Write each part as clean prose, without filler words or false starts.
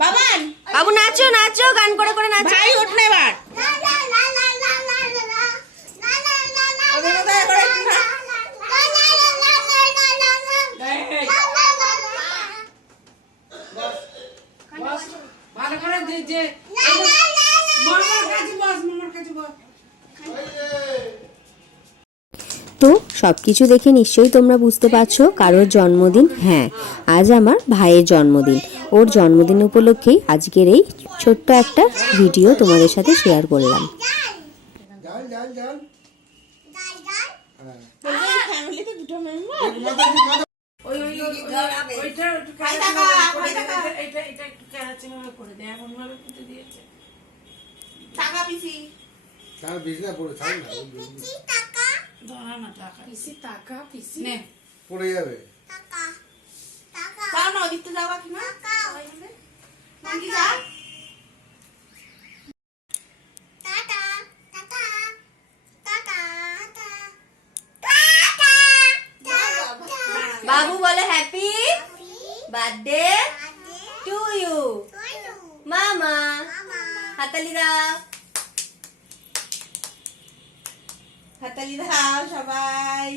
বাবান বাবু নাচো নাচো, গান করে করে নাচো। ভাই ওঠ না এবার। ভালো করে যে মামার কাছে বস, মামার কাছে বস। তো সব কিছু দেখে নিশ্চয়ই তোমরা বুঝতে পারছো কারোর জন্মদিন। হ্যাঁ, আজ আমার ভাইয়ের জন্মদিন। ওর জন্মদিন উপলক্ষেই আজকের এই ছোট্ট একটা ভিডিও তোমাদের সাথে শেয়ার করলাম। ফ্যামিলিতে দুটো মেম্বার। ওই ওইটা একটু এটা একটু কেরাচি ভাবে করে দে, এমন ভাবে পুঁতে দিয়েছে। টাকা পিসি তার বিজনেস পড়ে ছাড় না, ধরা না টাকা পিসি, টাকা পিসি নে পড়ে যাবে। যাও না ওদিকতে যাওয়া কি না নাকি যা। বাবু বলে হ্যাপি বার্থডে টু ইউ মামা। হাতালি দাও, হাতালি দাও সবাই।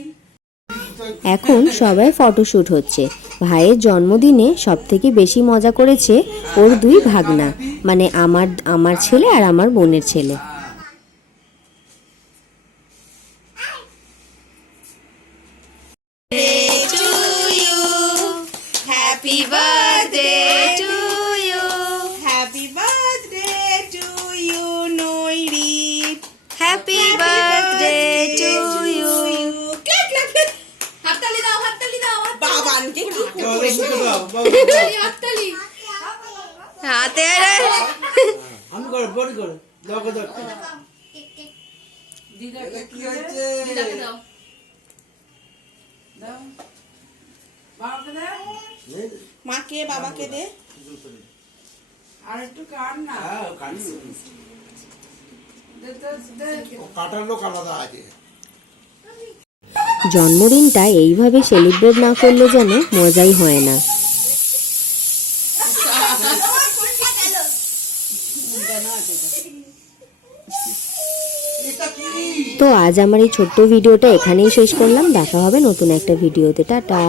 এখন সবাই ফটোশুট হচ্ছে। ভাইয়ের জন্মদিনে সব থেকে বেশি মজা করেছে ওর দুই ভাগনা, মানে আমার ছেলে আর আমার বোনের ছেলে। Happy birthday to you, happy birthday to you Noiri, happy birthday to you. হাততালি দাও, হাততালি দাও। বাবানকে কি হাততালি হাতে আমি করে বড় করে দাও দাও। দিদাকে কি হচ্ছে? দিদাকে দাও, দাও বাবাকে দে, মাকে বাবাকে দে। আর একটু কাট না, হ্যাঁ, কাটি। দে তো দে। কাটার লোক আলাদা আছে। জন্মদিনটা এইভাবে সেলিব্রেট না করলে যেন মজাই হয় না। তো আজ আমার এই ছোট্ট ভিডিওটা এখানেই শেষ করলাম। দেখা হবে নতুন একটা ভিডিওতে। টাটা।